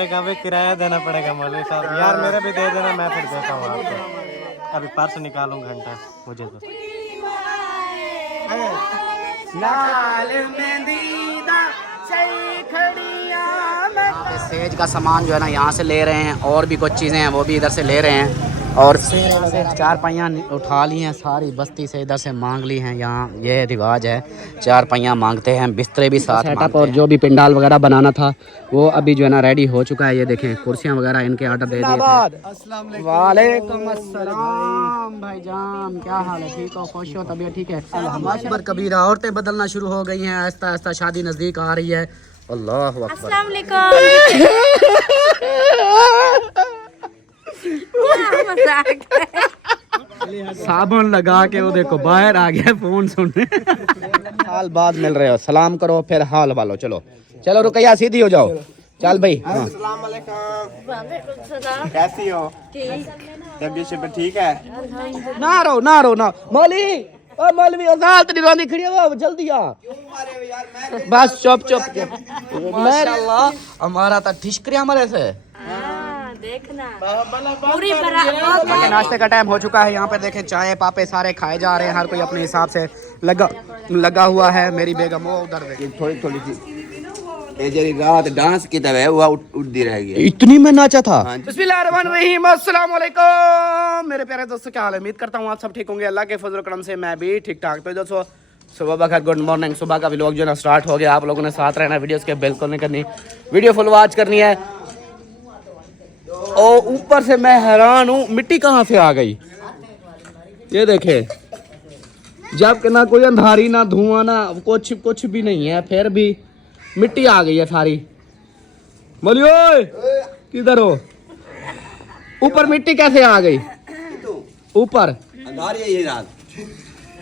भी किराया देना पड़ेगा मौलवी साहब। यार मेरे भी दे देना, मैं फिर देता हूँ आपको। अभी पर्स निकालूं घंटा मुझे तो। यहाँ पे सेज का सामान जो है ना यहाँ से ले रहे हैं, और भी कुछ चीज़ें हैं वो भी इधर से ले रहे हैं। और चार पहियाँ उठा ली हैं, सारी बस्ती से इधर से मांग ली हैं। यहाँ ये रिवाज है, चार पहियाँ मांगते हैं, बिस्तरे भी साथ सेटअप। और जो भी पंडाल वगैरह बनाना था वो अभी जो है ना रेडी हो चुका है। ये देखें कुर्सियाँ वगैरह इनके ऑर्डर दे दिए थे। वालेकुम अस्सलाम भाईजान, क्या हाल है? ठीक हो? खुश हो? तबीयत ठीक है? अल्लाह कबीरा। औरतें बदलना शुरू हो गई हैं, आहिस्ता आहिस्ता शादी नज़दीक आ रही है। अल्लाह अस्सलाम वालेकुम। साबुन लगा के वो देखो बाहर आ गया फोन सुनने। हाल बाद मिल रहे हो, सलाम करो फिर हाल वालो। चलो चलो रुकैया सीधी हो जाओ। चल भाई। हाँ। कैसी हो? तबीयत ठीक है? ना रो ना मौली। ओ मौलवी अजाल तेरी रोंदी खड़ी है, वो जल्दी आ। बस चुप माशाल्लाह हमारा तो ठिशकरिया मरे से। देखना पूरी नाश्ते का टाइम हो चुका है। यहाँ पे देखें चाय पापे सारे खाए जा रहे हैं, हर कोई अपने हिसाब से लगा हुआ है। मेरी बेगम वो उधर थोड़ी सी ये रात डांस की तरह वो उड़ती रह गई। इतनी में नाचा था। बिस्मिल्लाहिर्रहमानिर्रहीम, अस्सलाम वालेकुम मेरे प्यारे दोस्तों, क्या हाल है? उम्मीद करता हूँ आप सब ठीक होंगे। अल्लाह के फजल करम से मैं भी ठीक ठाक। तो दोस्तों सुबह बखैर, गुड मॉर्निंग। सुबह का व्लॉग जो है ना स्टार्ट हो गया। आप लोगों ने साथ रहना, वीडियोस के बिल्कुल नहीं करनी, वीडियो फुल वॉच करनी है। और ऊपर से मैं हैरान हूँ, मिट्टी कहाँ से आ गई? ये देखे, जब ना कोई अंधारी ना धुआं ना कुछ भी नहीं है, फिर भी मिट्टी आ गई है सारी। बोलियो किधर हो? ऊपर मिट्टी कैसे आ गई? ऊपर अंधारी है ये रात।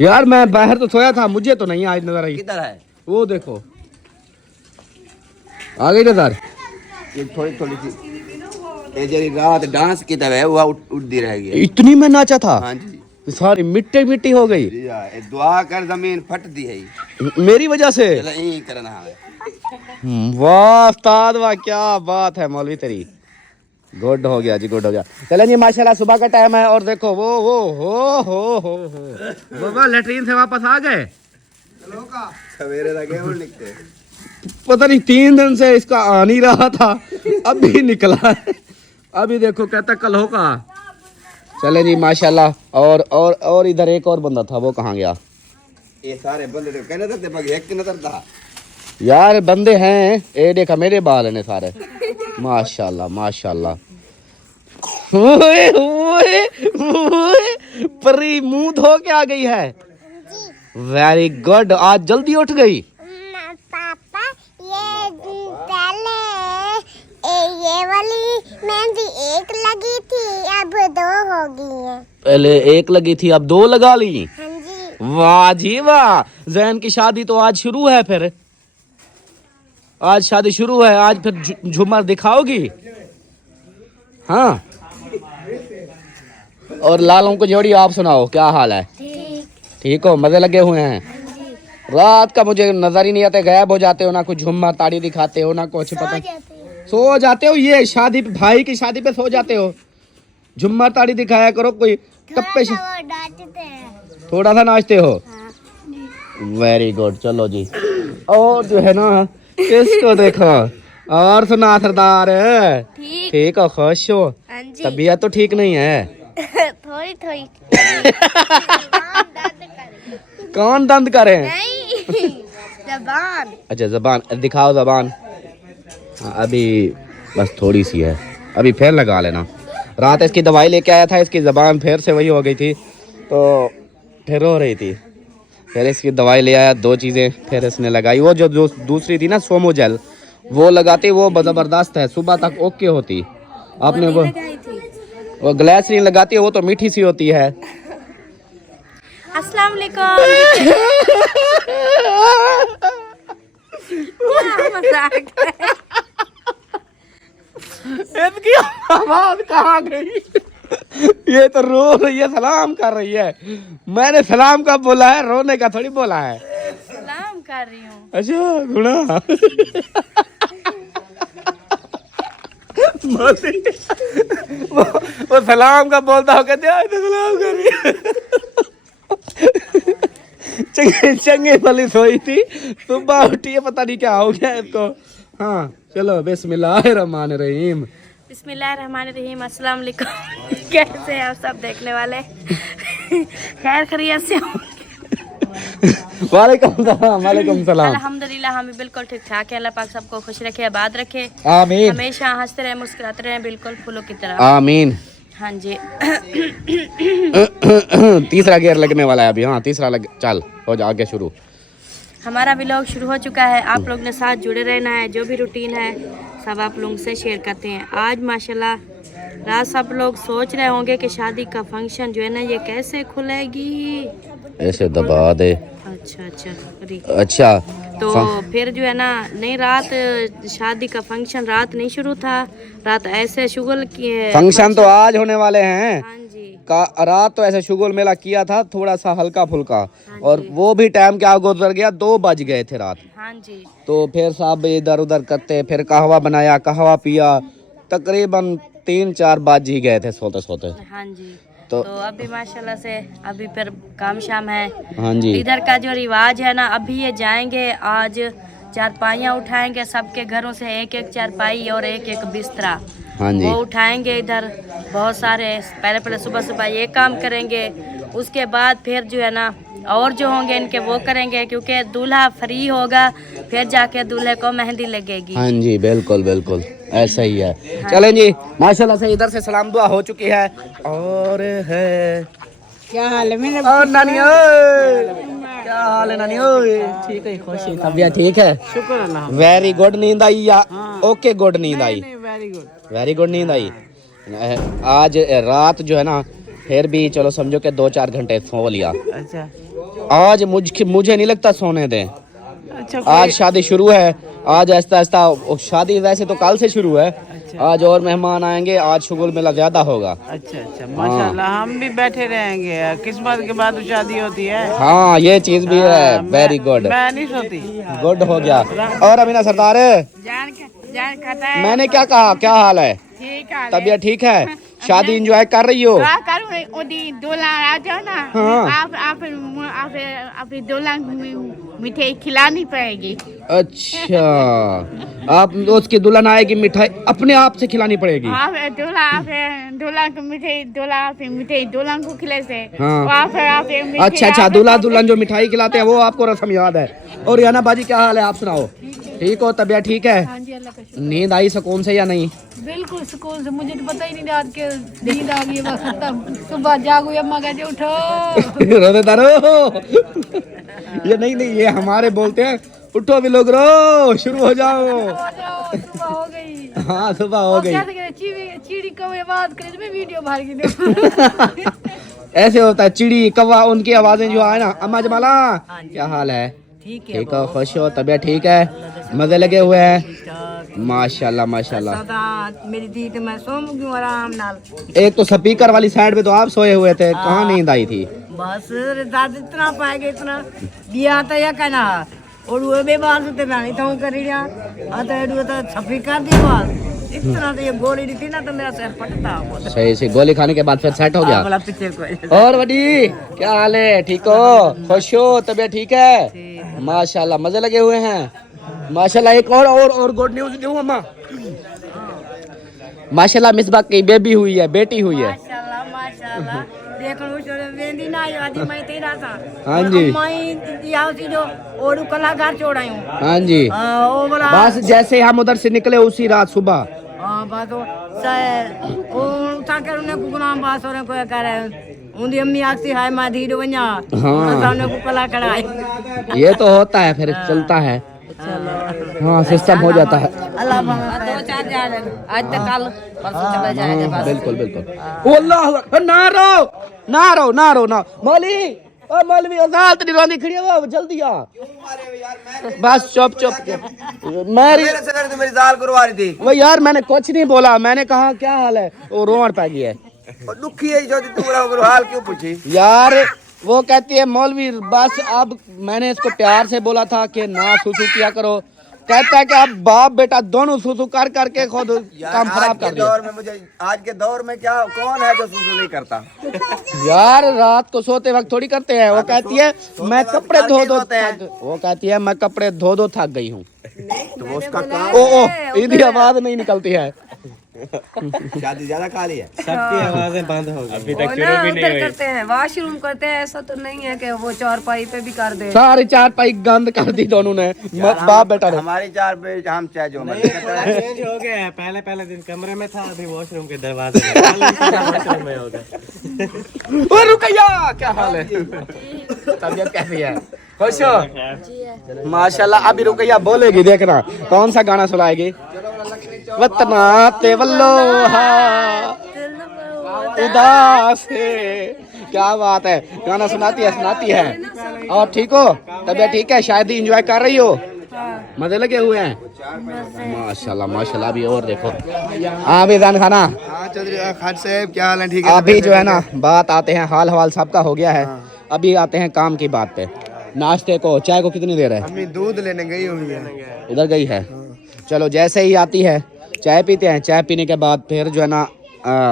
यार मैं बाहर तो सोया था, मुझे तो नहीं आज नजर आई। किधर है? वो देखो आ गई नजर। ये थोड़ी सी ये रात डांस की तरह वो उड़ती रह गई। इतनी में नाचा था। हाँ जी, सारी मिट्टी हो गई। दुआ कर जमीन फट दी है मेरी वजह से। यही करना है। वाह उस्ताद वाह, क्या बात है मौलवी तेरी। गुड हो गया जी, गुड हो गया। चलें जी माशाल्लाह, सुबह का टाइम है और देखो वो हो बाबा लेटरीन से वापस आ गए। सवेरे लगे वो निकले, पता नहीं 3 दिन से इसका आ नहीं रहा था, अभी निकला है। अभी देखो कहता कल होगा। चले जी माशाल्लाह। और इधर एक और बंदा था, वो कहाँ गया? ये सारे बंदे तो कहने थे पग एक नजर था यार बंदे हैं। ए देखा मेरे बाल ने सारे। माशाल्लाह माशाल्लाह। परी मुंह धो के आ गई है। वेरी गुड, आज जल्दी उठ गई। पापा ये पहले ये वाली मेहंदी एक लगी थी, अब 2 हो गई है। पहले एक लगी थी, अब 2 लगा ली। हाँ जी। वाह जी वाह, जैन की शादी तो आज शुरू है। फिर आज शादी शुरू है, आज फिर झूमर दिखाओगी? हाँ। और लालों को जोड़ी आप सुनाओ, क्या हाल है? ठीक हो? मजे लगे हुए हैं? रात का मुझे नजर ही नहीं आते, गायब हो जाते हो, ना कुछ झूमर ताड़ी दिखाते हो ना कुछ। पता सो जाते हो, ये शादी भाई की शादी पे सो जाते हो। झूमर ताड़ी दिखाया करो, कोई टप्पे से थोड़ा सा नाचते हो। वेरी गुड, चलो जी। और जो है ना इसको देखो। और सुना सरदार, ठीक हो? खुश हो? तबीयत तो ठीक नहीं है? थोड़ी कौन दंद करे? जबान। अच्छा जबान दिखाओ, जबान। हाँ, अभी बस थोड़ी सी है, अभी फिर लगा लेना। रात इसकी दवाई लेके आया था, इसकी जबान फिर से वही हो गई थी, तो फिर हो रही थी। फिर इसकी दवाई ले आया, 2 चीज़ें फिर इसने लगाई। वो जो दूसरी थी ना सोमो जेल, वो लगाती, वो ज़बरदस्त है, सुबह तक ओके होती। आपने वो ग्लिसरीन लगाती है, वो तो मीठी सी होती है। अस्सलाम वालेकुम। इसकी आवाज कहाँ गई? ये तो रो रही है, सलाम कर रही है। मैंने सलाम का बोला है, रोने का थोड़ी बोला है। सलाम कर रही हूँ। अच्छा गुणा। वो सलाम का बोलता हो कहते हैं सलाम करिए। चंगे चंगे भली सोई थी, सुबह उठी है पता नहीं क्या हो गया इसको। हाँ चलो बिस्मिल्लाहिर्रहमानिर्रहीम। बिस्मिल्लाहिर्रहमानिर्रहीम। अस्सलाम वालेकुम। कैसे हैं आप सब देखने वाले? खैर खैरियत से हो? वालेकुम सलाम। वालेकुम सलाम। अल्हम्दुलिल्लाह हम भी बिल्कुल ठीक ठाक है। अल्लाह पाक सबको खुश रखे, आबाद रखे, आमीन हमेशा हंसते रहे, मुस्कुराते रहे, बिल्कुल फूलों की तरह। आमीन। हाँ जी। तीसरा गियर लगने वाला है अभी। हाँ तीसरा लग, चल हो जा आगे शुरू। हमारा व्लॉग शुरू हो चुका है। आप लोग ने साथ जुड़े रहना है। जो भी रूटीन है सब आप लोगों से शेयर करते हैं। आज माशाल्लाह रात सब लोग सोच रहे होंगे कि शादी का फंक्शन जो है ना ये कैसे खुलेगी। ऐसे दबा दे। अच्छा अच्छा अच्छा तो फिर जो है ना नहीं रात शादी का फंक्शन रात नहीं शुरू था, रात ऐसे शुगल किए फंक्शन तो आज होने वाले हैं। हाँ जी का रात तो ऐसे शुगल मेला किया था थोड़ा सा हल्का फुल्का, और वो भी टाइम क्या गुजर गया, 2 बज गए थे रात। हाँ जी। तो फिर सब इधर उधर करते, फिर कहवा बनाया, कहवा पिया, तकरीबन 3-4 बज ही गए थे सोते सोते। हाँ जी तो तो अभी माशाल्लाह से अभी फिर काम शाम है। हाँ जी इधर का जो रिवाज है ना, अभी ये जाएंगे आज चारपाइयाँ उठाएंगे, सबके घरों से एक एक चारपाई और एक एक बिस्तरा हाँ जी वो उठाएंगे। इधर बहुत सारे पहले सुबह सुबह ये काम करेंगे, उसके बाद फिर जो है ना और जो होंगे इनके वो करेंगे, क्योंकि दूल्हा फ्री होगा फिर जाके दूल्हे को मेहंदी लगेगी। हाँ जी बिल्कुल बिल्कुल ऐसा ही है। चलें जी माशाल्लाह से इधर से सलाम दुआ हो चुकी है। और है क्या हाल है मेरे? और नानी ओए क्या हाल है नानी ओए? ठीक है, खुश है, तबीयत ठीक है? शुक्र अल्लाह। वेरी गुड नींद आई या ओके गुड नींद आई? Very good. वेरी गुड नींद आई। आज रात जो है ना फिर भी चलो समझो कि 2-4 घंटे सो लिया। अच्छा आज मुझे नहीं लगता सोने दें। अच्छा आज शादी शुरू है, आज आहिस्ता आहिस्ता शादी वैसे तो कल से शुरू है। आज और मेहमान आएंगे, आज शुगुल मेला ज्यादा होगा। अच्छा अच्छा माशाल्लाह हम भी बैठे रहेंगे। किस्मत के बाद शादी होती है। हाँ ये चीज भी है। वेरी गुड मैं नहीं सोती। गुड हो गया। और अमीना सरदार जान खाता है। मैंने क्या कहा, क्या हाल है? ठीक है। तबीयत ठीक है? शादी एंजॉय कर रही हो? दूल्हा आ जाओ ना। हाँ। आप दूल्हा मिठाई खिलानी पड़ेगी। अच्छा आप उसकी दुल्हन आएगी, मिठाई अपने आप से खिलानी पड़ेगी? आप दूल्हा को मिठाई दुल्हन को खिले से। हाँ। आप अच्छा दूल्हा दुल्हन जो मिठाई खिलाते हैं वो आपको रस्म याद है। और याना बाजी क्या हाल है, आप सुनाओ? ठीक हो, तबीयत ठीक है? हाँ जी अल्लाह का शुक्र। नींद आई सुकून से या नहीं? बिल्कुल सुकून से। मुझे तो पता ही नहीं रात के नींद आ गई बस खत्म। सुबह जागो अम्मा कहते उठो। रोते तारो ये नहीं ये हमारे बोलते हैं उठो भी लोग रो शुरू हो जाओ। सुबह हो गई। हाँ सुबह हो गई। चिड़ी को आवाज करे तो मैं वीडियो भर गई। ऐसे होता है, चिड़ी कौवा उनकी आवाजें जो आए ना। अम्मा जमाला क्या हाल है? ठीक हो, खुश हो, तबीयत ठीक है, मजे लगे हुए हैं? माशाल्लाह माशाल्लाह। मेरी दी तो मैं सो गई आराम नाल। एक तो स्पीकर वाली साइड पे तो आप सोए हुए थे, कहाँ नींद आई थी? बस दादा इतना पाएगा इतना दिया था या कहना और वो बेबार से रानी तो कर रिया आता है तो छपी कर दी बात इतना तो ये गोली दी थी ना तो मेरा सर फटता। सही से गोली खाने के बाद फिर सेट हो गया। बोला पीछे को। और बड़ी क्या हाल है? ठीक हो, खुश हो, तबीयत ठीक है? माशाल्लाह मजे लगे हुए हैं माशाल्लाह। एक और गुड न्यूज दूं अम्मा। माशाल्लाह मिसबा की बेबी हुई है, बेटी हुई है। माशाल्लाह माशाल्लाह। देखो वेंदी ना आदि मैं तेरा था। हाँ जी। मैं यावती जो और कलाकार छोड़ाई हूं। हाँ जी ओ बोला बस जैसे हम उधर से निकले उसी रात सुबह। हां बात ओ ताकर ने गुनाम बास और को करे उनकी अम्मी आखती है मैं धीरे वन्या। हाँ। सामने को कला कराई। ये तो होता है, फिर चलता है। हाँ सिस्टम हो जाता है। अल्लाह 2-4 जाए आज तक कल परसों चला जाएगा बस। बिल्कुल बिल्कुल। अल्लाह ना रो मौली ओ मौलवी अजाल तेरी रोंदी खड़ी है, जल्दी आ। बस चुप मेरी जाल करवा रही थी वो यार मैंने कुछ नहीं बोला, मैंने कहा क्या हाल है, वो रोन पै गई है। दुखी है जो तू हाल क्यों पूछी यार वो कहती है मौलवी बस अब मैंने इसको प्यार से बोला था कि ना सुसु किया करो, कहता है कि आप बाप बेटा दोनों सुसु कर करके खुद काम खराब कर दिया। दौर में मुझे आज के दौर में क्या कौन है जो सुसु नहीं करता? यार रात को सोते वक्त थोड़ी करते हैं। वो कहती है मैं कपड़े धो दो, वो कहती है मैं कपड़े धो दो थक गई हूँ। तो उसका काम ओ इधर आवाज नहीं निकलती है। शादी ज्यादा खाली है। सबकी आवाजें बंद हो गई। अभी तक शुरू भी नहीं हुई। करते हैं वॉशरूम करते हैं, ऐसा तो नहीं है कि वो चारपाई पे भी कर दे। सारी चारपाई गंद कर दी दोनों ने, बाप बेटा ने। हमारी चार पे हम चाहे जो चेंज हो गया है। पहले दिन कमरे में था, अभी वॉशरूम के दरवाजे में। वॉशरूम में हो गया। ओ रुकैया, क्या हाल है? तबीयत कैसी है? खुश हो? माशाल्लाह। अभी रुकैया बोलेगी, देखना कौन सा गाना सुनाएगी। वतना ते वल्लो उदास है। क्या बात है, गाना सुनाती है। और ठीक हो? तबीयत ठीक है? शायद एंजॉय कर रही हो? मजे लगे हुए हैं माशाल्लाह माशाल्लाह। अभी और देखो अभी जान खाना खान साहब क्या हाल है? ठीक है। अभी जो है ना बात आते हैं, हाल हवाल सबका हो गया है। अभी आते हैं काम की बात पे। नाश्ते को चाय को कितनी देर है? अम्मी दूध लेने गई हुई है। उधर गई है। चलो जैसे ही आती है चाय पीते हैं। चाय पीने के बाद फिर जो है ना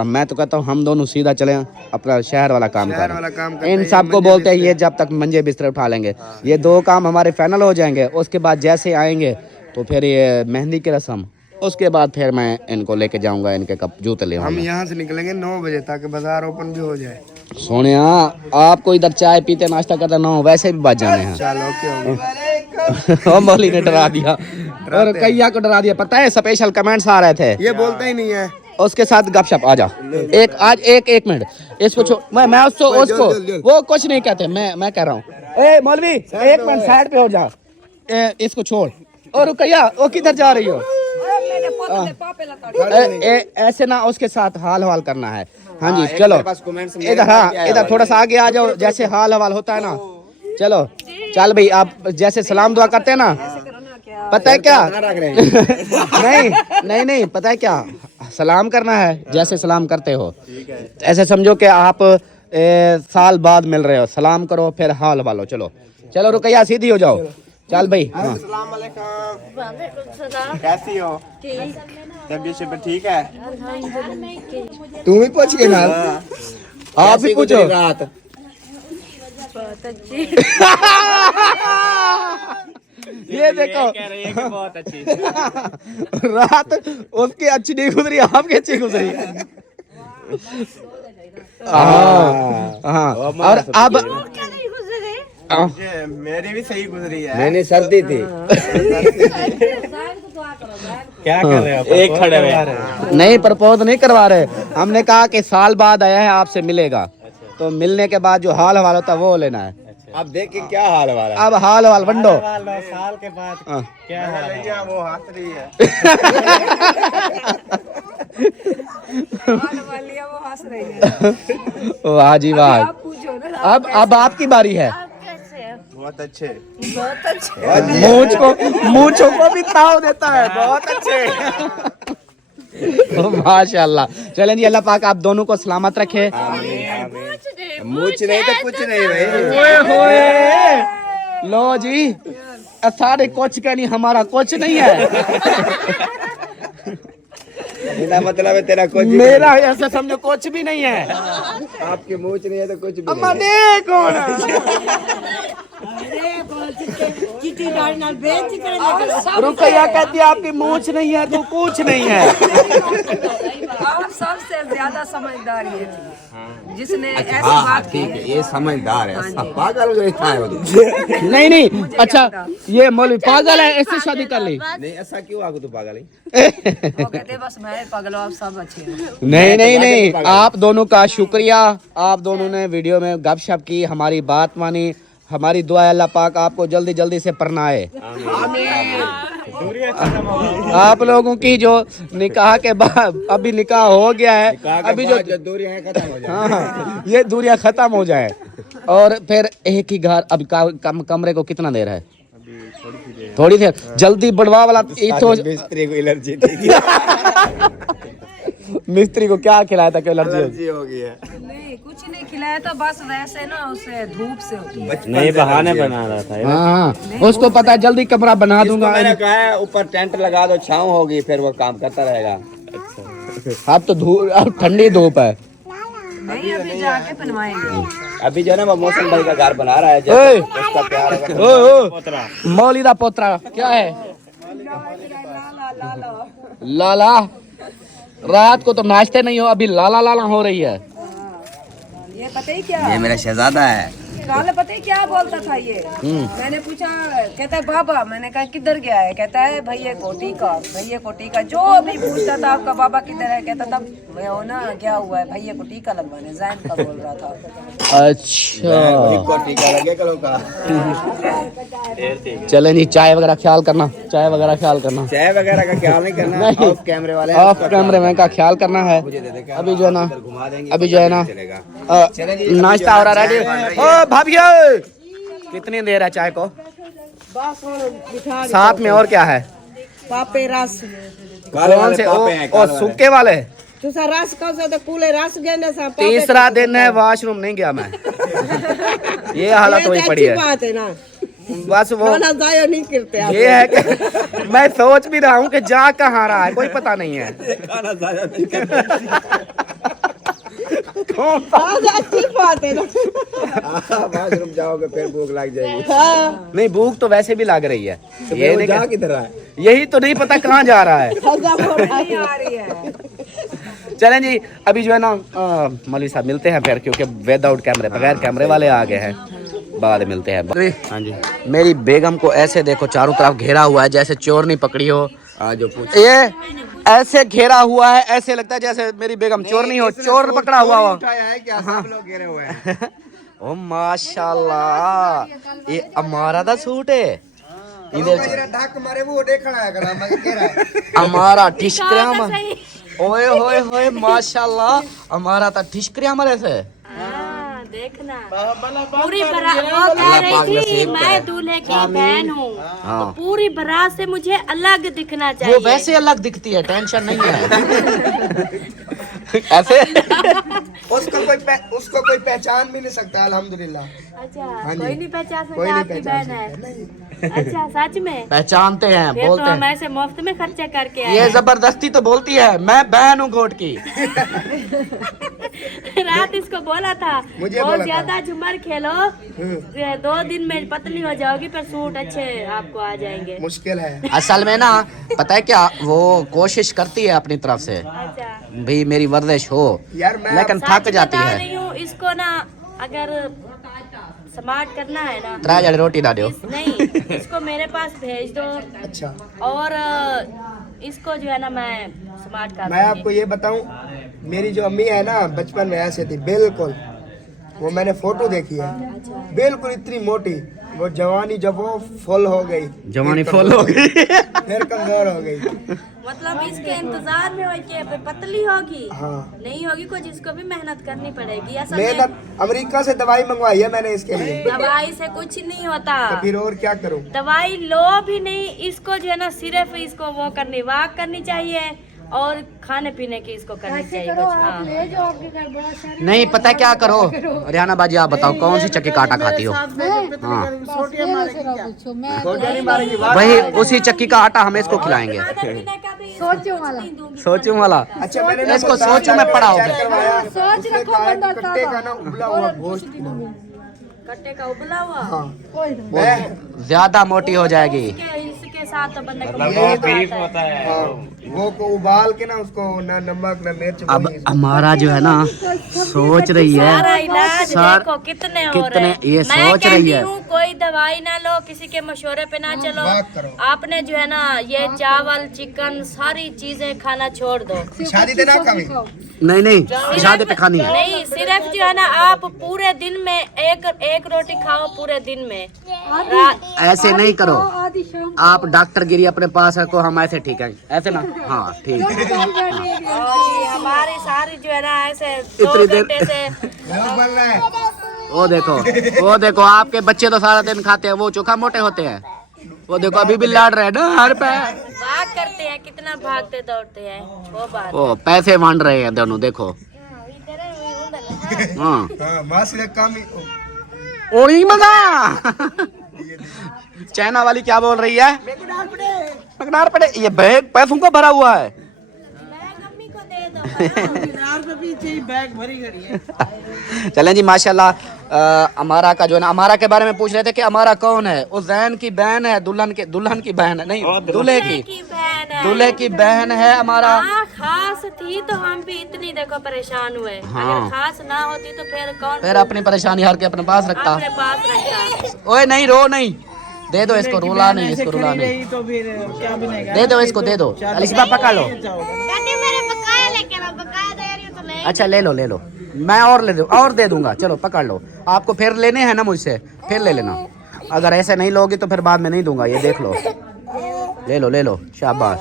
मैं तो कहता हूँ हम दोनों सीधा चले अपना शहर वाला काम करें। इन सबको बोलते हैं ये जब तक मंजे बिस्तर उठा लेंगे। ये दो काम हमारे फाइनल हो जाएंगे। उसके बाद जैसे आएंगे तो फिर ये मेहंदी की रस्म, उसके बाद फिर मैं इनको लेके जाऊंगा, इनके कप जूते ले। हम यहाँ से निकलेंगे 9 बजे ताकि बाजार ओपन भी हो जाए। सोनिया आपको इधर चाय पीते नाश्ता करते 9 वैसे भी बच जाने हैं। चलो ओके ओ मौली ने डरा दिया और कैया को डरा दिया। पता है स्पेशल कमेंट्स आ रहे थे। ये बोलता ही नहीं है। उसके साथ गपशप आ जा। एक मिनट इसको छोड़। मैं उसको वो कुछ नहीं कहते। मैं कह रहा हूँ ए मौलवी एक मिनट साइड पे हो जा। इसको छोड़। और रुकैया वो किधर जा रही हो? ऐसे ना उसके साथ हाल हवाल करना है। हाँ जी चलो इधर। हाँ इधर थोड़ा सा आगे आ जाओ। जैसे हाल हवाल होता है ना। चलो चल भाई आप जैसे सलाम दुआ करते हैं ना, पता है क्या? नहीं पता है क्या सलाम करना है। जैसे सलाम करते हो ऐसे समझो कि आप साल बाद मिल रहे हो। सलाम करो फिर हाल वालो। चलो रुकैया सीधी हो जाओ। चल भाई। हाँ। कैसी हो? तबीयत ठीक है? तू भी पूछ के ना। आप भी पूछो। रात ये देखो कह रही है कि बहुत अच्छी। रात उसकी अच्छी नहीं गुजरी, आपकी अच्छी गुजरी। हाँ और अब मेरी भी सही गुजरी है। मैंने सर्दी थी। क्या कर रहे हो? एक खड़े हुए नहीं प्रपोज नहीं करवा रहे। हमने कहा कि साल बाद आया है आपसे मिलेगा, तो मिलने के बाद जो हाल हवाल होता है वो लेना है। अब देख के क्या हाल वाला। अब हाल हवाल वंडो। साल के बाद क्या हाल है? वो हंस रही है। वो हंस रही है। वाह जी वाह। अब आपकी बारी है। बहुत अच्छे। मूंछों को भी ताव देता है। बहुत अच्छे। माशाल्लाह। चलें जी अल्लाह पाक आप दोनों को सलामत रखे। मूछ नहीं तो कुछ नहीं भाई। ओए होए लो जी सारे कुछ का नहीं, हमारा कुछ नहीं है। बिना मतलब है तेरा कुछ। मेरा ऐसा समझो कुछ भी नहीं है। आपकी मूछ नहीं है तो कुछ भी नहीं। मने कौन रुकैया कहती है आपकी मूछ नहीं है तो कुछ नहीं है। आप सबसे ज्यादा समझदार ये थी जिसने ऐसी हाँ बात की ठीक है ये समझदार है। सब पागल जो इतना है वो। नहीं अच्छा ये मौलवी पागल है इससे शादी कर ली। नहीं ऐसा क्यों आगो तू पागल है? वो कहते बस मैं पागल हूँ, आप सब अच्छे हैं। नहीं आप दोनों का शुक्रिया। आप दोनों ने वीडियो में गपशप की, हमारी बात मानी। हमारी दुआ है अल्लाह पाक आपको जल्दी से परनाए। आप लोगों की जो निकाह के बाद अभी निकाह हो गया है, अभी जो दूरियां हैं खत्म हो जाए। हाँ ये दूरियां खत्म हो जाए और फिर एक ही घर। अब कमरे को कितना देर है? थोड़ी देर। जल्दी बढ़वा वाला तो मिस्त्री को एलर्जी थी। मिस्त्री को क्या खिलाया था कि एलर्जी हो गई है? नहीं कुछ नहीं खिलाया। मैं तो बस वैसे ना उसे धूप से नहीं बहाने बना रहा था हाँ उसको पता है जल्दी कमरा बना दूंगा। मैंने कहा है ऊपर टेंट लगा दो, छाँव होगी, फिर वो काम करता रहेगा। अब तो धूप, अब ठंडी धूप है। नहीं अभी जाके बनवाएंगे। अभी जो है ना वो मौसम भाई का घर बना रहा है, ओए। जैसे उसका प्यार है। मौली दा पोतरा क्या है? लाला रात को तो नाचते नहीं हो, अभी लाला लाला हो रही है। ये पता ही क्या ये मेरा शहजादा है। कल पता ही क्या बोलता था ये। मैंने पूछा, कहता है बाबा, मैंने कहा किधर गया है? कहता है भैया कोटी का, भैया कोटी का। जो भी पूछता था आपका बाबा किधर है, कहता था मैं हो ना क्या हुआ है, भैया को टीका लगवाने। जैन का बोल रहा था। अच्छा टीका लगे करो का। चले जी, चाय वगैरह ख्याल करना, चाय वगैरह ख्याल करना, चाय वगैरह का ख्याल नहीं करना, नहीं। ऑफ कैमरे वाले ऑफ कैमरे मैन का ख्याल करना है। अभी जो है ना, अभी जो है ना नाश्ता हो रहा रेडी। ओ भाभी कितनी देर है चाय को? साथ में और क्या है? पापे रस कौन से? ओ सूखे वाले। तुसा रस कौन सा? तो कूले रस गए सा। तीसरा दिन है, वॉशरूम नहीं गया मैं। ये हालत हुई पड़ी है। बात है ना, बस वो जाया नहीं करते। ये है कि मैं सोच भी रहा हूँ कि जा कहाँ रहा है, कोई पता नहीं है। अच्छी बात है ना। वॉशरूम जाओगे फिर भूख लग जाएगी। नहीं भूख तो वैसे भी लग रही है। ये नहीं जा किधर है? यही तो नहीं पता कहाँ जा रहा है। चलें जी, अभी जो है ना मौलवी साहब मिलते हैं फिर, क्योंकि विदाउट कैमरे, बगैर कैमरे वाले आ गए हैं। बाद में मिलते हैं। हाँ जी। मेरी बेगम को ऐसे देखो, चारों तरफ घेरा हुआ है, जैसे चोर नहीं पकड़ी हो। जो पूछ ये ऐसे घेरा हुआ है, ऐसे लगता है जैसे मेरी बेगम चोर नहीं हो, चोर पकड़ा हुआ हो। है क्या? सब लोग घेरे हुए हैं। ओ माशाल्लाह, ये हमारा दा सूट है। इधर ढाक मारे वो देखना है करा मैं कह रहा है। हमारा ठिशकरिया में, ओए होए होए माशाल्लाह, हमारा था ठिशकरिया में से। देखना पूरी बारात, वो कह रही थी मैं दूल्हे की बहन हूँ, तो पूरी बारात से मुझे अलग दिखना चाहिए। वो वैसे अलग दिखती है, टेंशन नहीं है। ऐसे उसको कोई पहचान भी नहीं सकता। अल्हम्दुलिल्लाह। अच्छा जी। कोई नहीं पहचान सकता कोई नहीं आपकी पहचान बहन है? अच्छा सच में? पहचानते हैं, फिर बोलते तो हम हैं। ऐसे मुफ्त में खर्चा करके आए ये हैं। जबरदस्ती तो बोलती है, मैं बहन हूँ गोट की। रात इसको बोला था मुझे बहुत बोला था। ज्यादा झूमर खेलो, 2 दिन में पतली हो जाओगी, पर सूट अच्छे आपको आ जाएंगे। मुश्किल है। असल में ना पता है क्या, वो कोशिश करती है अपनी तरफ से अच्छा भी मेरी वर्जिश हो, यार मैं लेकिन थक सच जाती बता है। रही हूँ, इसको ना अगर स्मार्ट करना है ना, 3 जने रोटी ला दो। नहीं इसको मेरे पास भेज दो, अच्छा और इसको जो है ना मैं स्मार्ट कर मैं आपको ये बताऊं, मेरी जो अम्मी है ना बचपन में ऐसे थी बिल्कुल। वो मैंने फोटो देखी है, बिल्कुल इतनी मोटी। वो जवानी जब वो फुल हो गई, जवानी फुल हो गई, फिर कमजोर हो गई। मतलब इसके इंतजार में हो के पतली होगी। हाँ। नहीं होगी कुछ, इसको भी मेहनत करनी पड़ेगी। असल में मेहनत, अमेरिका से दवाई मंगवाई है मैंने इसके लिए। दवाई से कुछ नहीं होता, तो फिर और क्या करूं? दवाई लो भी नहीं, इसको जो है ना सिर्फ इसको वो करनी, वॉक करनी चाहिए और खाने पीने की इसको करनी चाहिए कुछ। हाँ। नहीं पता क्या करो, रियाना बाजी आप बताओ कौन सी चक्की काटा खाती हो? हाँ वही उसी चक्की का आटा हम इसको खिलाएंगे। सोचू वाला। अच्छा मैंने इसको सोचू में पड़ा हो चेक गया। करवाया, उसने कहा है कट्टे का ना उबला हुआ गोश्त खिलाओ। कट्टे का उबला हुआ ज्यादा मोटी हो जाएगी। इसके साथ तो बंदे को होता है। वो को उबाल के ना उसको ना नमक ना मिर्च। अब हमारा जो है ना सोच रही सारा है, इलाज देखो कितने हो रहे हैं। ये मैं सोच रही कहती है। हूँ कोई दवाई ना लो, किसी के मशवरे पे ना चलो। बात करो। आपने जो है ना ये चावल चिकन सारी चीजें खाना छोड़ दो। शादी देना कभी नहीं नहीं शादी पे खानी है। नहीं सिर्फ जो है ना आप पूरे दिन में एक रोटी खाओ पूरे दिन में। ऐसे नहीं करो, आप डॉक्टर गिरी अपने पास रखो, हम ऐसे ठीक है, ऐसे ना। हाँ ठीक है। और ये हमारी सारी जो है ना ऐसे इतनी 2 देर- घंटे से बन रहा है। वो देखो आपके बच्चे तो सारा दिन खाते हैं, वो चोखा मोटे होते हैं। वो देखो अभी भी लड़ रहे हैं ना हर पे। भाग करते हैं, कितना भागते दौड़ते हैं वो बात। वो पैसे मांग रहे हैं दोनों, देखो। हाँ हाँ मासी का काम ही ओरी मजा। चाइना वाली क्या बोल रही है? मकदार पड़े। ये बैग पैसों का भरा हुआ है। चलें जी माशाल्लाह। अमारा का जो है ना, अमारा के बारे में पूछ रहे थे कि अमारा कौन है? उज़ैन की बहन है, दुल्हन की बहन है, नहीं दूल्हे की बहन है अमारा। हाँ, खास थी तो हम भी इतनी देखो परेशान हुए। हाँ। अगर खास ना होती तो फिर कौन फिर अपनी परेशानी हर के अपने पास रखता। अपने पास रखता। ओए नहीं रो नहीं, दे दो इसको, रुला नहीं, इसको रुला नहीं, तो फिर क्या बनेगा? दे दो इसको, दे दो। अलिशबा पकड़ लो। मेरे बकाया लेके मैं बकाया दे रही हूँ तो नहीं। अच्छा ले लो मैं और और दे दूंगा। चलो पकड़ लो। आपको फिर लेने हैं ना मुझसे, फिर ले लेना। अगर ऐसे नहीं लोगी तो फिर बाद में नहीं दूंगा। ये देख लो, ले लो शाबाश।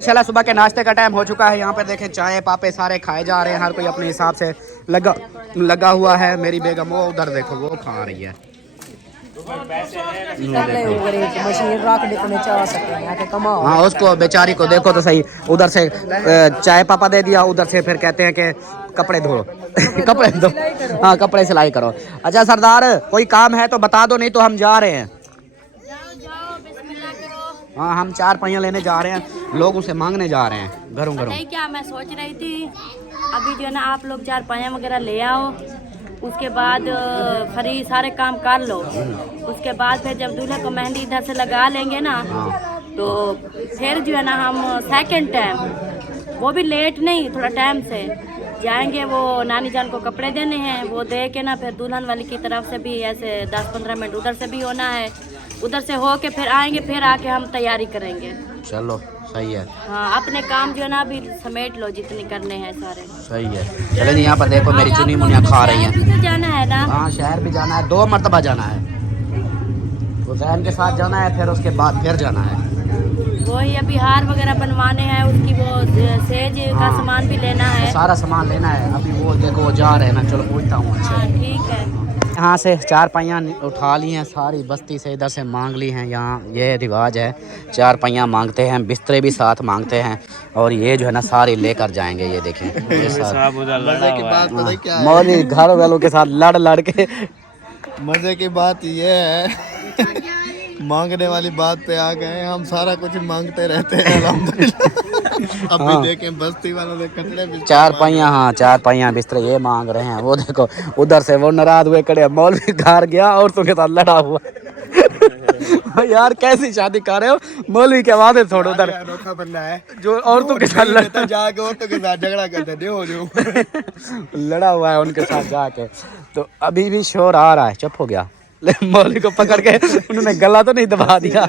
चला सुबह के नाश्ते का टाइम हो चुका है। यहाँ पर देखें चाय पापे सारे खाए जा रहे हैं, हर कोई अपने हिसाब से लगा हुआ है। मेरी बेगम वो उधर देखो वो खा रही है। हाँ उसको बेचारी को देखो तो सही, उधर से चाय पापा दे दिया, उधर से फिर कहते हैं कि कपड़े धो कपड़े धो। हाँ कपड़े सिलाई करो। अच्छा सरदार कोई काम है तो बता दो, नहीं तो हम जा रहे हैं। हाँ हम 4 पहिया लेने जा रहे हैं, लोग उसे मांगने जा रहे हैं घरों। नहीं क्या मैं सोच रही थी अभी जो है ना आप लोग 4 पहिया वगैरह ले आओ, उसके बाद फ्री सारे काम कर लो। उसके बाद फिर जब दूल्हे को मेहंदी इधर से लगा लेंगे ना, तो फिर जो है ना हम सेकंड टाइम, वो भी लेट नहीं थोड़ा टाइम से जाएंगे। वो नानी जान को कपड़े देने हैं, वो दे के ना फिर दुल्हन वाली की तरफ से भी ऐसे 10-15 मिनट उधर से भी होना है, उधर से हो के फिर आएंगे, फिर आके हम तैयारी करेंगे। चलो सही है। हाँ अपने काम जो है ना अभी समेट लो जितने करने हैं सारे। सही है। चलो जी यहाँ पर देखो मेरी चुनी मुनिया खा रही हैं। शहर भी तो जाना है ना? हाँ शहर भी जाना है, 2 मरतबा जाना है। उज़ैन के साथ जाना है, फिर उसके बाद फिर जाना है। वही अभी हार वगैरह बनवाने हैं, उसकी वो सेज का सामान भी लेना है, सारा सामान लेना है। अभी वो देखो वो जा रहे हैं ना, चलो पूछता हूँ। हाँ ठीक है। यहाँ से 4 पहिया उठा ली हैं, सारी बस्ती से इधर से मांग ली हैं। यहाँ ये रिवाज है, 4 पहिया मांगते हैं, बिस्तरे भी साथ मांगते हैं, और ये जो है ना सारी लेकर जाएंगे। ये देखें मौली घर वालों के साथ लड़ के। मजे की बात ये है मांगने वाली बात पे आ गए हम, सारा कुछ मांगते रहते हैं अल्हम्दुलिल्लाह। अभी देखें बस्ती वालों ने कटड़े भी 4 पहिया, हाँ 4 पहिया बिस्तरे ये मांग रहे हैं। वो देखो उधर से वो नाराज हुए खड़े, मौलवी घर गया औरतों के साथ लड़ा हुआ। यार कैसी शादी कर रहे हो, मौलवी के वादे छोड़ो। उधर अनोखा बंदा है जो औरतों के साथ लड़ता, जाके औरतों के साथ झगड़ा करते लड़ा हुआ है उनके साथ जाके। तो अभी भी शोर आ रहा है, चुप हो गया। मौली को पकड़ के उन्होंने गला तो नहीं दबा दिया।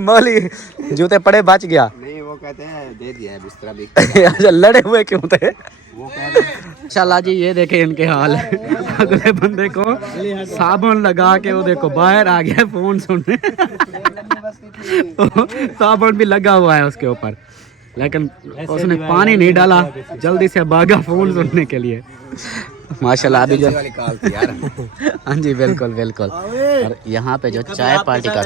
मौली जूते पड़े बच गया। नहीं वो कहते हैं दे दिया है बिस्तरा भी। अच्छा लड़े हुए क्यों थे? वो कहते हैं इंशाल्लाह जी ये देखे इनके हाल। अगले बंदे को साबुन लगा के वो देखो बाहर आ गया फोन सुनने। साबुन भी लगा हुआ है उसके ऊपर, लेकिन उसने पानी नहीं डाला, जल्दी से भागा फोन सुनने के लिए। माशाल्लाह अभी जो हाँ जी बिल्कुल बिल्कुल। और यहाँ पे जो चाय पार्टी का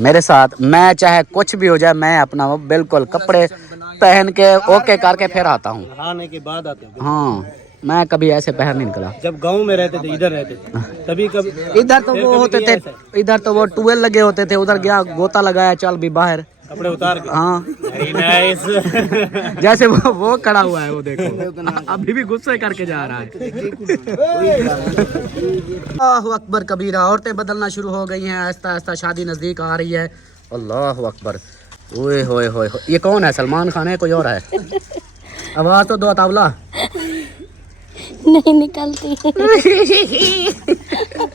मेरे साथ, मैं चाहे कुछ भी हो जाए, मैं अपना वो बिल्कुल कपड़े पहन के ओके करके फिर आता हूँ। आने के बाद आते हैं। हाँ मैं कभी ऐसे पहन नहीं निकला। जब गांव में रहते थे, इधर रहते थे, तभी कभी इधर तो वो होते थे, इधर तो वो ट्यूबवेल लगे होते थे, उधर गया गोता लगाया, चल भी बाहर कपड़े उतार के। हाँ जैसे वो खड़ा हुआ है वो देखो, अभी भी गुस्से करके जा रहा है। अल्लाह अकबर कबीरा। औरतें बदलना शुरू हो गई हैं, आहिस्ता आहिस्ता शादी नजदीक आ रही है। अल्लाह अकबर। ओए होए होए, ये कौन है? सलमान खान है कोई और है? आवाज तो दो तावला। नहीं निकलती।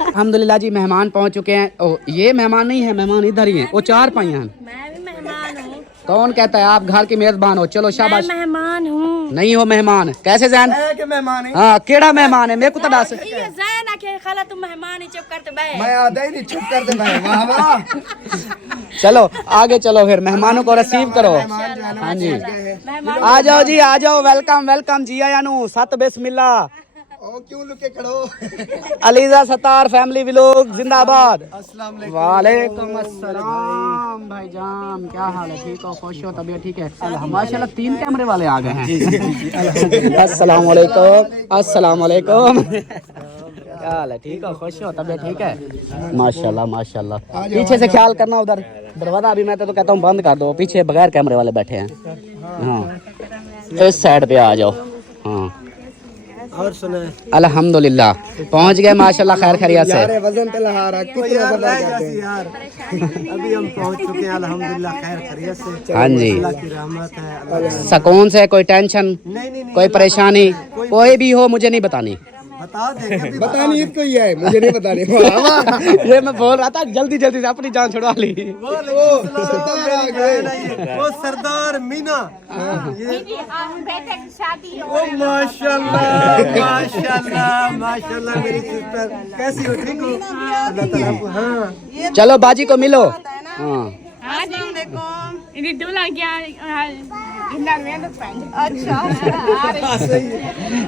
अल्हम्दुलिल्लाह जी मेहमान पहुंच चुके हैं। ओ ये मेहमान नहीं है, मेहमान इधर ही हैं, वो 4 पहिया हैं। मैं भी मेहमान हूँ। कौन कहता है आप घर की मेजबान हो? चलो शाबाश। मैं मेहमान हूँ। नहीं हो मेहमान कैसे जैन? मेहमान है हाँ केड़ा मेहमान है? मेरे को तो दस। ये जैन आके खाला तुम मेहमान ही चुप करते बैठ। मैं आधा ही नहीं, चुप कर दे भाई। वाह वाह। चलो आगे चलो, फिर मेहमानों को रिसीव करो। हाँ जी मेहमान आ जाओ जी, आ जाओ। वेलकम वेलकम जी आया नु, सत बिस्मिल्लाह। ओ क्यों लुके खड़ो? अलीजा सत्तार फैमिली व्लॉग जिंदाबाद। वालेकुम अस्सलाम भाईजान, क्या हाल है? ठीक हो, खुश हो, तबीयत ठीक है? माशाल्लाह 3 कैमरे वाले आ गए हैं। अस्सलाम वालेकुम, अस्सलाम वालेकुम। क्या हाल है? ठीक हो, खुश हो, तबीयत ठीक है? माशाल्लाह माशाल्लाह। पीछे से ख्याल करना, उधर दरवाजा अभी मैं तो कहता हूँ बंद कर दो, पीछे बगैर कैमरे वाले बैठे हैं। हाँ इस साइड पे आ जाओ। हाँ और सुने अल्हम्दुलिल्लाह पहुंच गए माशाल्लाह खैर खैरियत से। यार वजन पे लगा रहा कितना बदल जाते हैं यार। अभी हम पहुंच चुके हैं अल्हम्दुलिल्लाह खैर खैरियत से। हाँ जी, अल्लाह की रहमत है। अल्लाह सुकून से, कोई टेंशन कोई परेशानी कोई भी हो मुझे नहीं बतानी। बता देंगे। बतानी इसको ही है, मुझे नहीं बतानी। ये मैं बोल रहा था जल्दी जल्दी से अपनी जान छुड़वा ली। वो सरदार मीना। ओ माशाल्लाह माशाल्लाह माशाल्लाह मेरी सिस्टर कैसी हो? ठीक हो? अल्लाह ताला आपको। हाँ चलो बाजी को मिलो। हाँ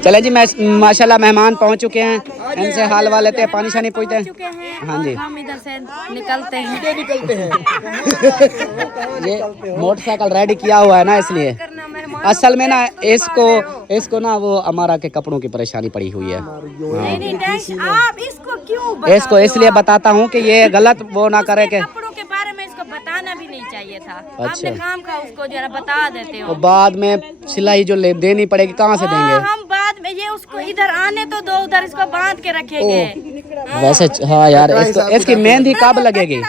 चले जी, मैं माशाल्लाह मेहमान पहुंच चुके हैं, इनसे हाल वाल लेते हैं, पानी शानी पूछते हैं। हाँ जी हम इधर से निकलते हैं। ये मोटरसाइकिल रेडी किया हुआ है ना, इसलिए असल में ना इसको ना वो अमारा के कपड़ों की परेशानी पड़ी हुई है। नहीं नहीं आप इसको क्यों इसको इसलिए बताता हूँ कि ये गलत वो ना करे कि कपड़ों के बारे में इसको बताना भी नहीं चाहिए था। अच्छा। आपने काम का उसको जरा बता देते हो। और बाद में सिलाई जो ले देनी पड़ेगी कहाँ से देंगे? हम बाद में ये उसको इधर आने तो दो, उधर इसको बांध के रखेंगे। वैसे हाँ यार, इसकी मेहंदी कब लगेगी?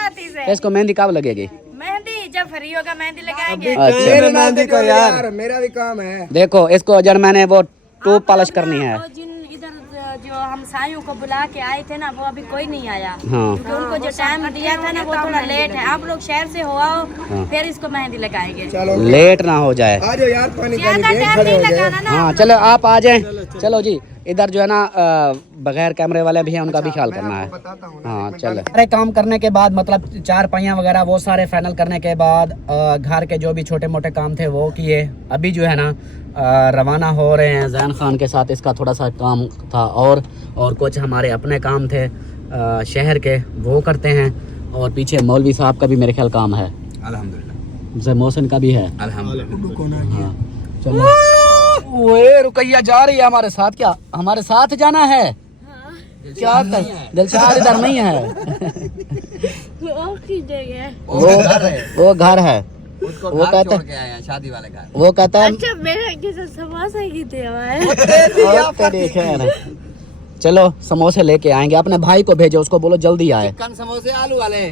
इसको मेहंदी कब लगेगी? मेहंदी जब फ्री होगा मेहंदी लगाएंगे। अच्छा मेहंदी को यार मेरा भी काम है। देखो इसको जब मैंने वो टूब पॉलिश करनी है। वो जिन इधर जो हम साइयों को बुला के आए थे ना, वो अभी कोई नहीं आया। हाँ। क्योंकि उनको जो टाइम दिया था ना वो थोड़ा लेट है। आप लोग शहर से हो आओ, फिर इसको मेहंदी लगाएंगे। चलो लेट ना हो जाए। आ जाओ यार, पानी ज्यादा टाइम नहीं लगाना ना। हाँ चलो आप आ जाएं। चलो जी, इधर जो है ना बगैर कैमरे वाले भी हैं, उनका भी ख्याल करना है। हाँ चलो, सारे काम करने के बाद मतलब 4 पहिया वगैरह वो सारे फाइनल करने के बाद घर के जो भी छोटे मोटे काम थे वो किए। अभी जो है ना रवाना हो रहे हैं जैन खान के साथ। इसका थोड़ा सा काम था और कुछ हमारे अपने काम थे शहर के, वो करते हैं। और पीछे मौलवी साहब का भी मेरे ख्याल काम है, अल्हम्दुलिल्लाह मोहसिन का भी है। अल्हम्दुलिल्लाह। हाँ चलो, ओए रुकैया जा रही है हमारे साथ। क्या हमारे साथ जाना है? क्या कर दिलशाद इधर नहीं है। वो घर है, वो कहता है शादी वाले घर। वो कहता है अच्छा मेरे किसी समोसा की चलो समोसे लेके आएंगे। अपने भाई को भेजो, उसको बोलो जल्दी आए। चिकन समोसे आलू वाले।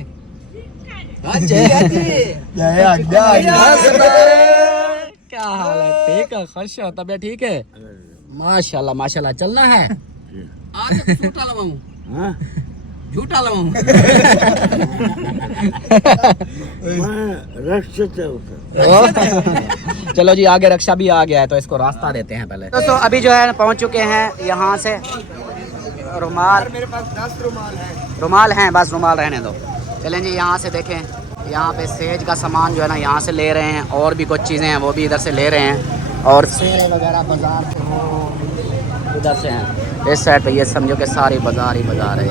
क्या हाल है? ठीक है, खुश हो, तबीयत ठीक है? माशाल्लाह माशाल्लाह। चलना है आज तो झूठा लवाऊं। हां झूठा लवाऊं। चलो जी, आगे रक्षा भी आ गया है तो इसको रास्ता देते हैं पहले। दोस्तों अभी जो है पहुंच चुके हैं यहाँ से। रुमाल मेरे पास 10 रुमाल है। रुमाल हैं, बस रुमाल रहने दो। चलें जी, यहाँ से देखें, यहाँ पे सेज का सामान जो है ना यहाँ से ले रहे हैं, और भी कुछ चीज़ें हैं वो भी इधर से ले रहे हैं। और सेरे वगैरह बाजार से वो इधर से हैं। इस साइड पे ये समझो कि सारी बाजार ही बाजार है।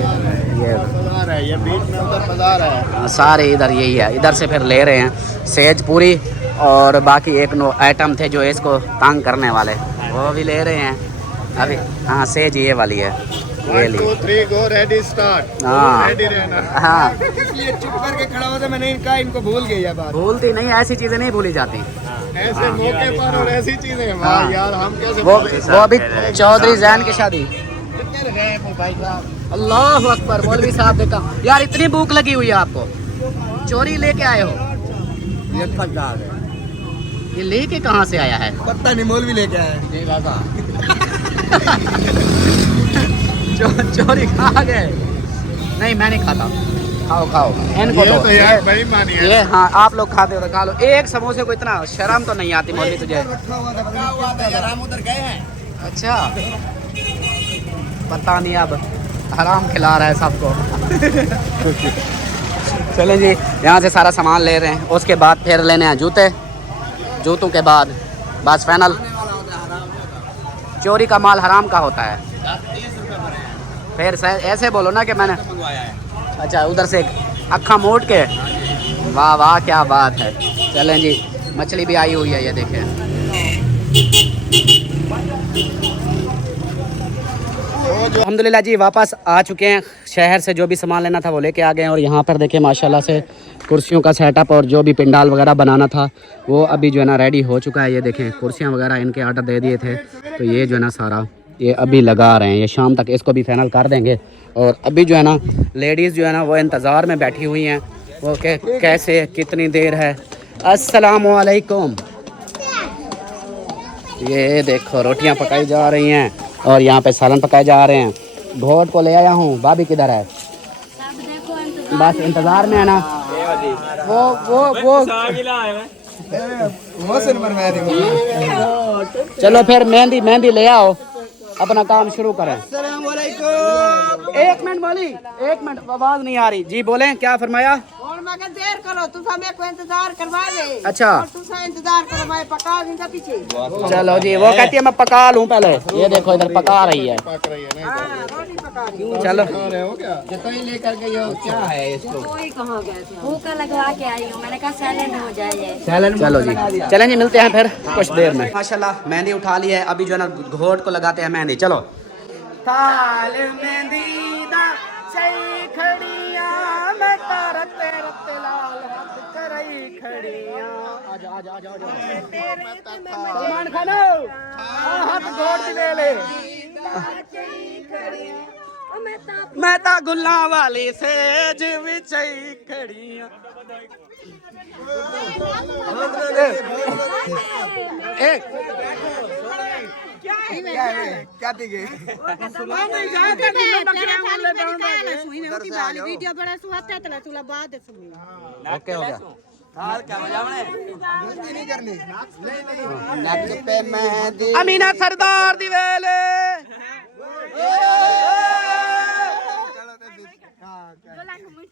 ये बीच में उधर बाजार है, सारे इधर यही है। इधर से फिर ले रहे हैं सेज पूरी, और बाकी एक नो आइटम थे जो इसको तंग करने वाले, वो भी ले रहे हैं अभी। हाँ सेज ये वाली है, ये 1 2 3 गो, रेडी स्टार्ट। हाँ रेडी रहना। हाँ, इसलिए चुप करके खड़ा होता, मैंने इनका इनको भूल गई बात। भूलती नहीं, ऐसी चीज़ें नहीं भूली जाती। ऐसे मौके पर और ऐसी चीजें, वाह यार हम कैसे वो अभी चौधरी जैन की शादी। अल्लाह अकबर, मौलवी साहब देखा यार, इतनी भूख लगी हुई है आपको, चोरी लेके आए हो? ये थक जा गए। ये लेके कहाँ से आया है? पता नहीं, मौलवी लेके आया। चोरी खा गए? नहीं मैं नहीं खाता। खाओ खाओ, इनको ये दो। तो यार बेईमानी है। ये हाँ, आप लोग खाते हो तो खा लो। एक समोसे को इतना शर्म तो नहीं आती मौलवी तुझे? हम उधर गए हैं। अच्छा, पता नहीं, अब हराम खिला रहा है सबको। चलें जी, यहाँ से सारा सामान ले रहे हैं, उसके बाद फिर लेने हैं जूते। जूतों के बाद बस फाइनल। चोरी का माल हराम का होता है। फिर ऐसे बोलो ना कि मैंने अच्छा उधर से अक्खा मोड़ के। वाह वाह क्या बात है। चलें जी, मछली भी आई हुई है, ये देखें। अल्हम्दुलिल्लाह जी वापस आ चुके हैं। शहर से जो भी सामान लेना था वो लेके आ गए हैं। और यहाँ पर देखें माशाल्लाह से कुर्सियों का सेटअप और जो भी पिंडाल वगैरह बनाना था वो अभी जो है ना रेडी हो चुका है। ये देखें कुर्सियाँ वगैरह इनके ऑर्डर दे दिए थे, तो ये जो है ना सारा ये अभी लगा रहे हैं। ये शाम तक इसको भी फाइनल कर देंगे। और अभी जो है ना लेडीज़ जो है ना वो इंतज़ार में बैठी हुई हैं, वो कैसे कितनी देर है। अस्सलामु अलैकुम। ये देखो रोटियां पकाई जा रही हैं और यहाँ पे सालन पकाए जा रहे हैं। घोट को ले आया हूँ, भाभी किधर है? बस इंतज़ार में है ना। वो चलो फिर मेहंदी ले आओ, अपना काम शुरू करें। एक मिनट बोली, एक मिनट आवाज नहीं आ रही जी। बोले क्या फरमाया? देर करो तुम को इंतजार करवाए। अच्छा इंतजार करो, मैं पका दूंगा पीछे। चलो जी, वो कहती है मैं पका लूँ पहले। ये देखो इधर पका रही है। चलो लेकर के क्या है इसको? भूखा लगवा के आई हूँ, मैंने कहा सैलेड हो जाए। चलो जी, चलें जी, मिलते हैं फिर कुछ देर में। माशाल्लाह मेहंदी उठा ली है, अभी जो है ना घोट को लगाते हैं मेहंदी। चलो ताल मेहंदी दा सही खड़िया मैं तारा तेरे लाल हाथ करई खड़िया। आजा आजा आजा आजा सलमान खान हाथ घोट ले ले। मैं ता गुल्ला वाली सेज विचई खड़िया। क्या थी गई? ओके हो गया। अमीना सरदार दी वेले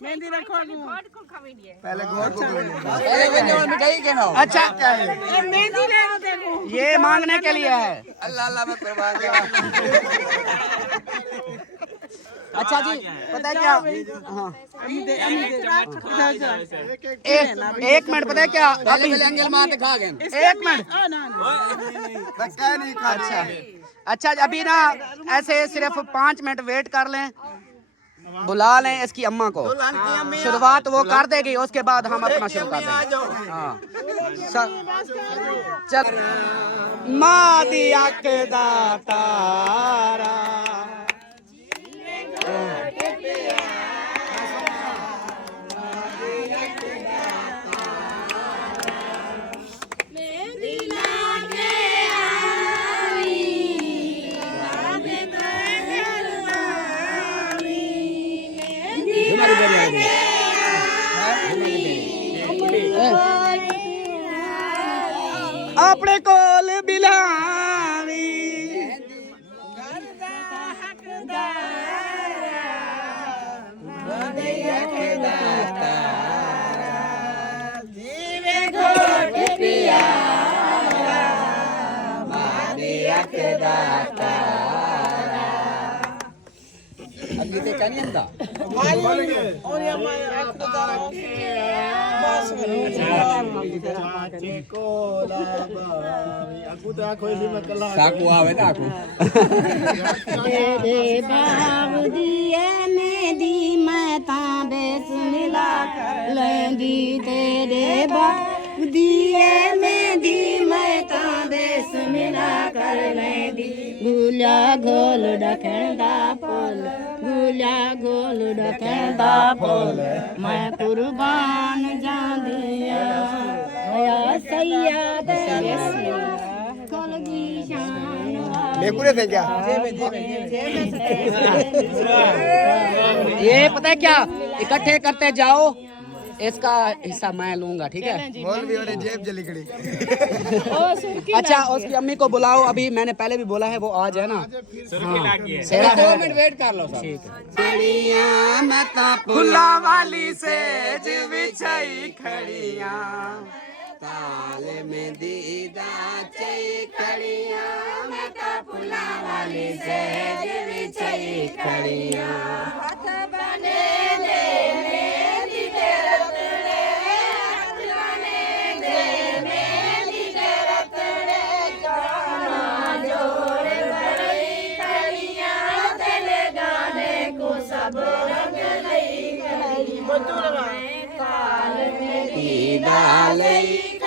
मेहंदी रखो पहले घोट को मिठाई के ना। अच्छा मेहंदी ले आओ, देखो ये मांगने के लिए है। अल्लाह अल्लाह मैं कुर्बान। अच्छा जी पता है क्या? हाँ एक मिनट, पता है क्या अभी एंगल मारते खा गए। एक मिनट। अच्छा अच्छा अभी ना ऐसे सिर्फ 5 मिनट वेट कर लें, बुला लें इसकी अम्मा को। शुरुआत वो कर देगी, उसके बाद हम अपना शुरू कर देंगे। हाँ चल माँ दिया के दातारा अपने कोल बिलावी साकू आवे ना आकू। तेरे बाब दिए में दी मैं ता बेस मिला लेंदी। तेरे बाब दिए में दी मैं ता बेस मिला कर लेंदी। गुलिया घोल डकंदा फूल, गुलिया घोल डकंदा फूल, मैं कुर्बान जा दिया सैयद मेकुरे थे क्या? ये पता है क्या, इकट्ठे करते जाओ, इसका हिस्सा मैं लूंगा, ठीक है? मौलवी वाले जेब जली खड़ी। अच्छा उसकी अम्मी को बुलाओ, अभी मैंने पहले भी बोला है वो आ जाए ना। हाँ 2 मिनट वेट कर लो, ठीक है। फुला वाली से बिछाई खड़िया ताल में दीदा चई खड़िया।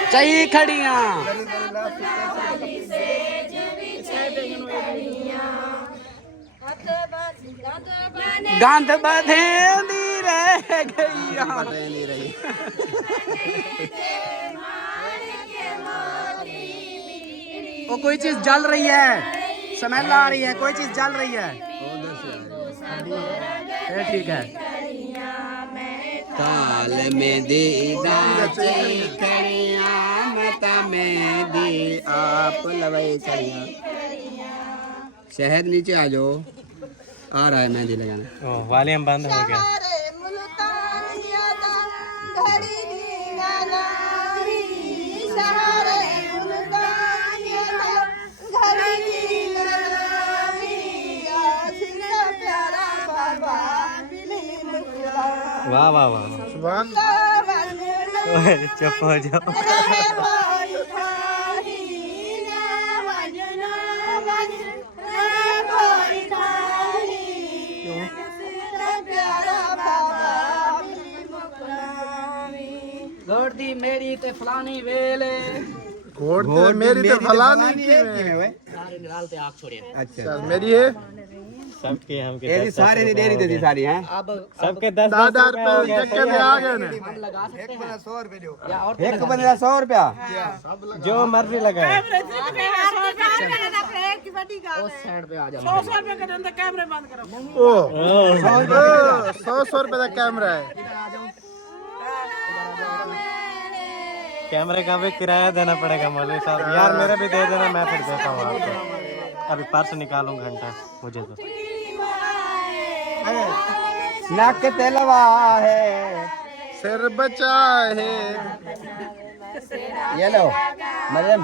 चाहिए खड़ियाँ गंद बधेंदी रह गई। वो कोई चीज जल रही है, स्मेल आ रही है, कोई चीज जल रही है। ये ठीक है। ताल में दीदा खड़िया मता में दी आप लवई खड़िया। शहद नीचे आ जाओ, आ रहा है मेहंदी लगाना। वॉल्यूम बंद हो गया। वाह वाह वाह, चुप हो जाओ। गोड़ दी मेरी ते फलानी वेले, घोड़ ते मेरी तो फलानी की है। सारे निराल ते आग छोड़िए। अच्छा मेरी है सबके हमके ये सारी डेरी दे दी सारी हैं। अब सबके 10 रुपए चक्के में आ गए ना। हम लगा सकते हैं 100 रुपए दो। या और एक को बंदा 100 रुपया। जो मर्जी लगाए। उस साइड पे आ जाओ। ओ 100 रुपए का कैमरा है। कैमरे का भी किराया देना पड़ेगा मौलवी साहब। यार मेरे भी दे देना, मैं फिर देता हूँ आपको। अभी पर्स निकालूं घंटा मुझे तो। नाक तेलवा है, सिर बचा है। ये लो मरियम।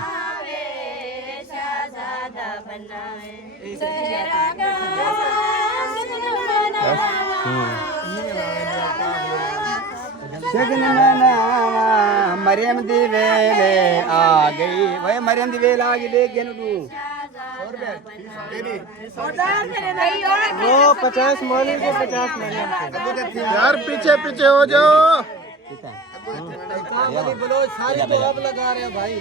शगन मनावा मरियम दी वेले आ गई। वही मरियम दी वेल आ गई, देख गए तू। वो 50 मौलवी को 50 मैंने। यार पीछे पीछे हो जाओ। सारी तो आप लगा रहे हो भाई।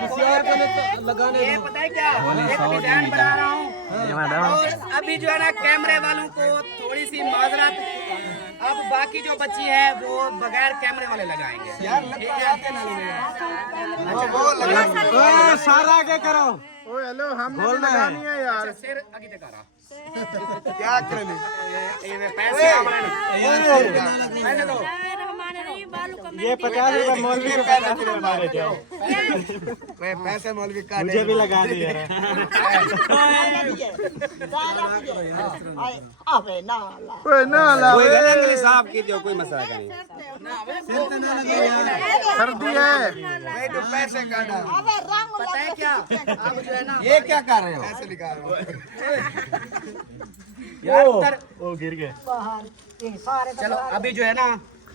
किसी और को नहीं लगाने ये पता है क्या, एक डिजाइन बना रहा हूँ और अभी जो है ना कैमरे वालों को थोड़ी सी माजरत। अब बाकी जो बची है वो बगैर कैमरे वाले लगाएंगे। यार वो सारा आगे करो। ओ हेलो, हमने भी लगानी है यार। सिर आगे तक आ रहा। क्या करने पैसे दो। ये 50 रुपए मौलवी को 50 रुपए मारे जाओ। पैसे मौलवी का मुझे भी लगा दिया। कोई ना लावे। साहब की जो कोई मसला नहीं। सर्दी है। पैसे काटा। पता है क्या, अब जो है ना ये क्या कर रहे हो? पैसे निकाल। वो गिर गए। चलो अभी जो है ना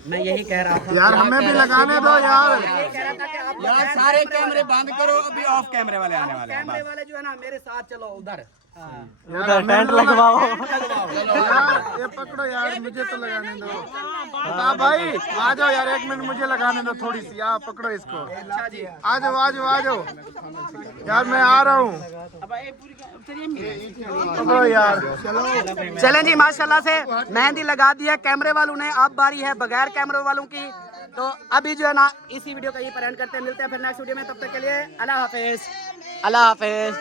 मैं यही कह रहा था यार हमें भी लगाने दो यार। यार सारे कैमरे बंद करो, अभी ऑफ कैमरे वाले आने वाले हैं। कैमरे वाले जो है ना मेरे साथ चलो उधर। उधर टेंट लगवाओ। यार ये पकड़ो यार, मुझे तो लगाने दो। बता भाई आ जाओ यार, 1 मिनट मुझे लगाने दो थोड़ी सी। आप पकड़ो इसको। आ जाओ आ जाओ आ जाओ यार, मैं आ रहा हूँ। पकड़ो यार। चलें जी, माशाल्लाह से मेहंदी लगा दी है कैमरे वालों ने। अब बारी है बगैर कैमरे वालों की। तो अभी जो है ना इसी वीडियो का यही पर एंड करते हैं। मिलते हैं फिर नेक्स्ट वीडियो में, तब तक के लिए अल्लाह हाफिज। अल्लाह हाफिज।